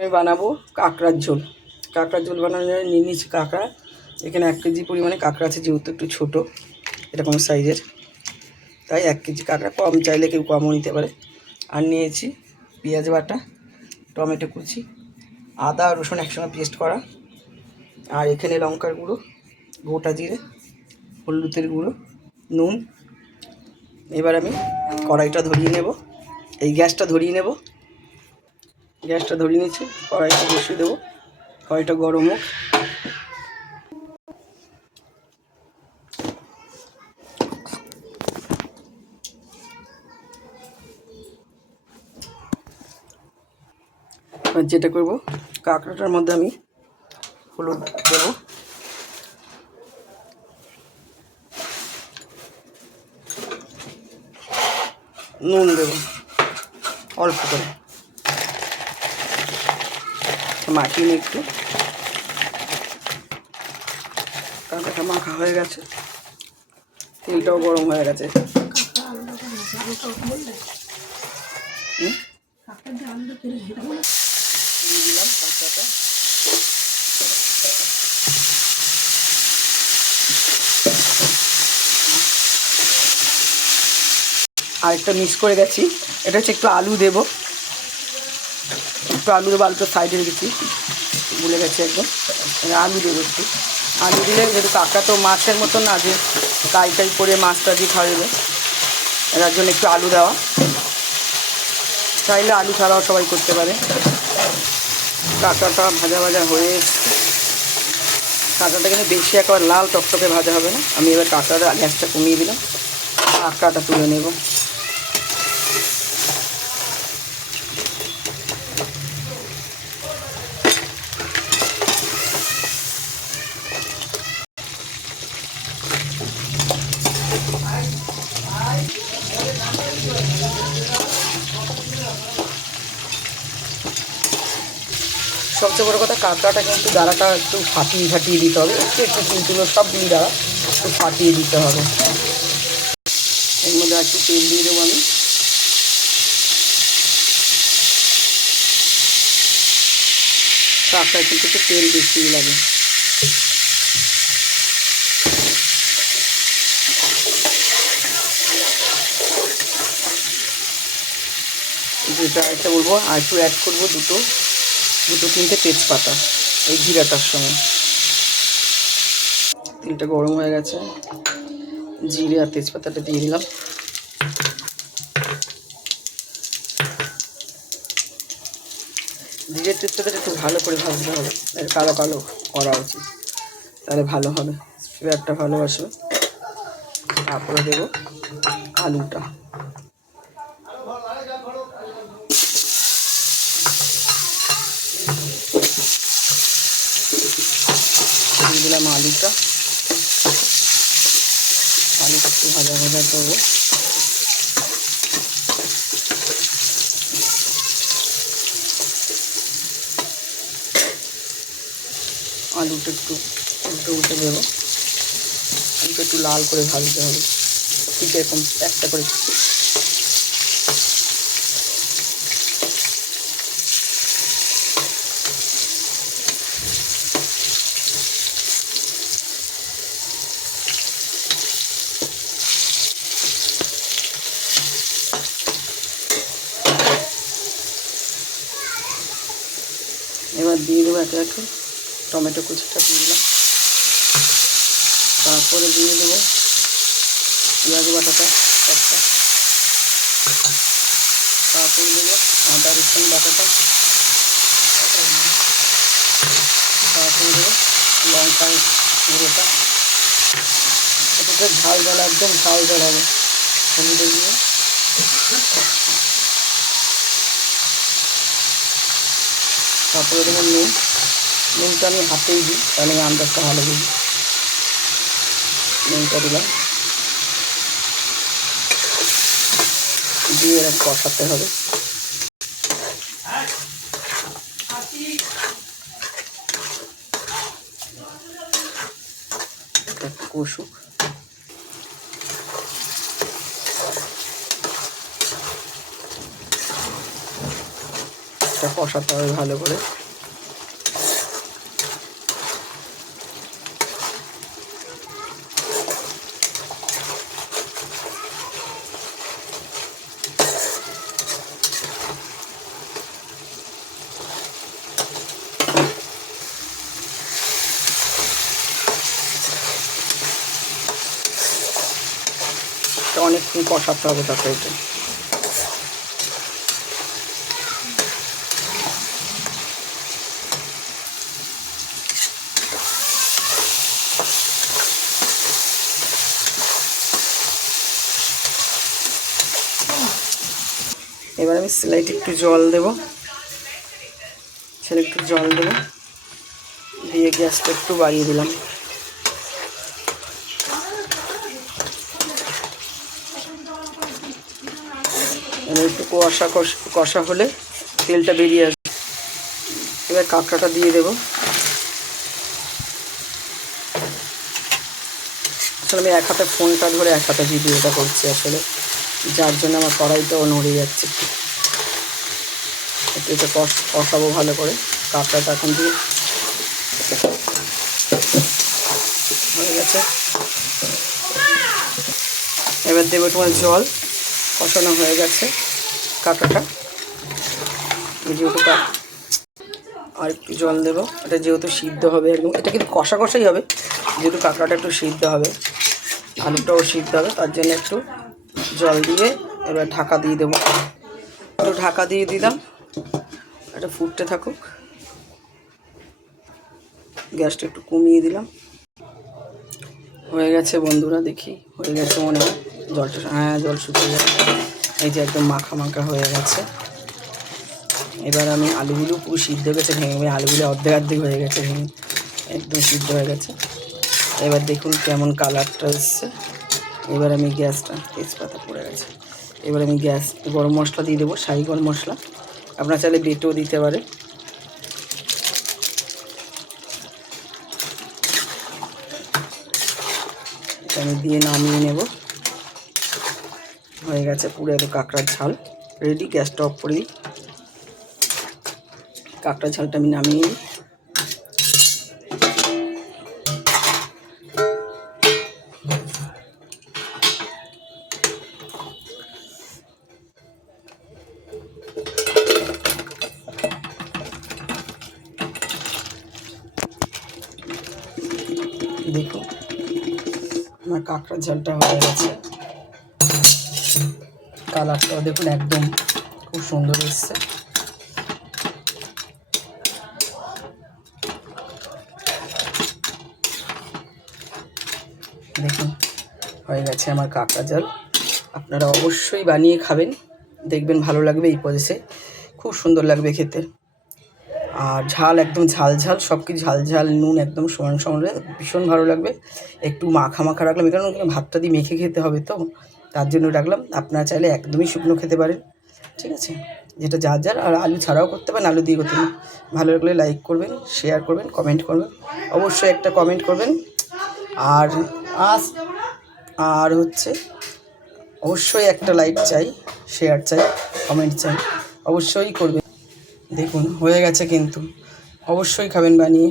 আমি বানাবো কাঁকড়ার ঝোল। কাঁকড়ার ঝোল বানানোর জন্য নিয়ে নিচ্ছি কাঁকড়া। এখানে 1 কেজি পরিমাণে কাঁকড়া আছে, যেহেতু একটু ছোটো এরকম সাইজের, তাই 1 কেজি কাঁকড়া। কম চাইলে কেউ কমও নিতে পারে। আর নিয়েছি পেঁয়াজ বাটা, টমেটো কুচি, আদা রসুন একসঙ্গে পেস্ট করা, আর এখানে লঙ্কার গুঁড়ো, গোটা জিরে, হলুদের গুঁড়ো, নুন। এবার আমি কড়াইটা ধরিয়ে নেব, এই গ্যাসটা ধরিয়ে নেব। গ্যাসটা ধরিয়ে নিচ্ছি, কড়াইটা বসিয়ে দেবো। কড়াইটা গরম হোক। এবার যেটা করব, কাঁকড়াটার মধ্যে আমি হলুদ দেবো, নুন দেবো অল্প করে, মাখিয়ে নিয়ে একটু। কাঁকড়াটা মাখা হয়ে গেছে, তেলটাও গরম হয়ে গেছে। দিয়ে দিলাম কাঁকড়াটা। আরেকটা মিক্স করে গেছি, এটা হচ্ছে একটু আলু দেবো, আলুটা সাইডে রেখেছি, ভুলে গেছি একদম। আলু দেবো একটু, আলু দিলে যেহেতু কাঁকড়া তো মাছের মতো না যে কাই করে মাছটা দিয়ে খাওয়া যাবে, এটার জন্য একটু আলু দেওয়া। চাইলে আলু ছাড়াও সবাই করতে পারে। কাঁকড়াটা ভাজা ভাজা হয়ে, কাঁকড়াটা কিন্তু বেশি একেবারে লাল টকটকে ভাজা হবে না। আমি এবার কাঁকড়াটা গ্যাসটা কমিয়ে দিলাম, কাঁকড়াটা তুলে নেব। সবচেয়ে বড়ো কথা, কাঁকড়াটা কিন্তু দাঁড়াটা একটু ফাটিয়ে দিতে হবে, একটু কিন্তু সবগুলি দাঁড়া একটু ফাটিয়ে দিতে হবে। এর মধ্যে একটু তেল দিয়ে দেবো আমি। কাঁকড়ায় কিন্তু একটু তেল বেশি লাগে। যেটা একটা বলবো, আর একটু অ্যাড করবো দুটো 3টে তেজপাতা এই জিরাটার সঙ্গে। তেলটা গরম হয়ে গেছে, জিরে আর তেজপাতাটা দিয়ে দিলাম। জিরের তেজপাতাটা একটু ভালো করে ভাজতে হবে, কালো কালো করা উচিত, তাহলে ভালো হবে, ফ্লেভারটা ভালো আসবে। তারপরে দেবো আলুটা, দিয়ে দিলাম আলুটা। আলুটা একটু ভাজা ভাজা করবো। আলুটা একটু উল্টে দেবো, আলুটা একটু লাল করে ভাজতে হবে, ঠিক এরকম একটা করে। এবার দিয়ে দেবো একে একে টমেটো কুচিটা দিয়ে দিলাম। তারপরে দিয়ে দেবো পেঁয়াজ বাটাটা একটা, তারপরে দেবো আদা রসুন বাটাটা, তারপরে দেবো লঙ্কার গুঁড়োটা। এটাতে ঝাল একদম ঝাল হবে। হলুদের গুঁড়ো, তারপরে দেবো নুনটা আমি হাতেই দিই, তাহলে আমি আন্দাজটা ভালো বুঝি। নুনটা দিলাম, দিয়ে এরকম কষাতে হবে। কষুক। এটা কষাতে হবে ভালো করে। অনেকক্ষণ কষাতে হবে তরকারিটা। এবার আমি স্লাইটে একটু জল দেবো, ছেলে একটু জল দেবো, দিয়ে গ্যাসটা একটু বাড়িয়ে দিলাম। এবার একটু কষা হলে তেলটা বেরিয়ে আসবে। এবার কাঁকড়াটা দিয়ে দেবো। আসলে আমি এক হাতে ফোনটা ধরে এক হাতে ভিডিওটা করছি আসলে, যার জন্য আমার কড়াইটাও নড়ে যাচ্ছে। একটু এটা কষাবো ভালো করে। কাঁকড়াটা এখন দিয়ে হয়ে গেছে। এবার দেবো তোমার জল। কষানো হয়ে গেছে কাঁকড়াটা, যেহেতু আর একটু জল দেবো। এটা যেহেতু সিদ্ধ হবে একদম, এটা কিন্তু কষাই হবে, যেহেতু কাঁকড়াটা একটু সিদ্ধ হবে, আলুটাও সিদ্ধ হবে, তার জন্য একটু জল দিয়ে এবার ঢাকা দিয়ে দেবো। একটু ঢাকা দিয়ে দিলাম, এটা ফুটতে থাকুক। গ্যাসটা একটু কমিয়ে দিলাম। হয়ে গেছে বন্ধুরা, দেখি হয়ে গেছে মনে হয়। জলটা, হ্যাঁ জল শুকিয়ে গেছে, এই যে একদম মাখা মাখা হয়ে গেছে। এবার আমি আলুগুলো পুরো সিদ্ধ হয়ে গেছে ভেঙে, আলুগুলো অর্ধেক হয়ে গেছে ভেঙে, একদম সিদ্ধ হয়ে গেছে। এবার দেখুন কেমন কালারটা এসছে। এবার আমি গ্যাসটা, তেজপাতা পড়ে গেছে, এবার আমি গ্যাস গরম মশলা দিয়ে দেবো, শাহি গরম মশলা, আপনারা চাইলে বেটেও দিতে পারে। আমি দিয়ে নামিয়ে নেব। হয়ে গেছে পুরো এত কাঁকড়ার ঝাল রেডি। গ্যাসটা অফ করে দিই, কাঁকড়ার ঝালটা আমি নামিয়ে নিই। দেখুন আমার কাঁকড়ার ঝালটা হয়ে গেছে, কালারটাও দেখুন একদম খুব সুন্দর এসছে। দেখুন হয়ে গেছে আমার কাঁকড়া ঝাল। আপনারা অবশ্যই বানিয়ে খাবেন, দেখবেন ভালো লাগবে। এই পদেশে খুব সুন্দর লাগবে খেতে। আর ঝাল একদম ঝাল ঝাল, সব কিছু ঝাল ঝাল, নুন একদম সমান সমান, ভীষণ ভালো লাগবে। একটু মাখা মাখা রাখলাম, এই কারণে ভাতটা দিয়ে মেখে খেতে হবে, তো তার জন্য রাখলাম। আপনারা চাইলে একদমই শুকনো খেতে পারেন, ঠিক আছে, যেটা যার যার। আর আলু ছাড়াও করতে পারেন, আলু দিয়ে করতে পারেন। ভালো লাগলে লাইক করবেন, শেয়ার করবেন, কমেন্ট করবেন, অবশ্যই একটা কমেন্ট করবেন। আর আর হচ্ছে অবশ্যই একটা লাইক চাই, শেয়ার চাই, কমেন্ট চাই, অবশ্যই করবেন। দেখুন হয়ে গেছে কিন্তু, অবশ্যই খাবেন বানিয়ে।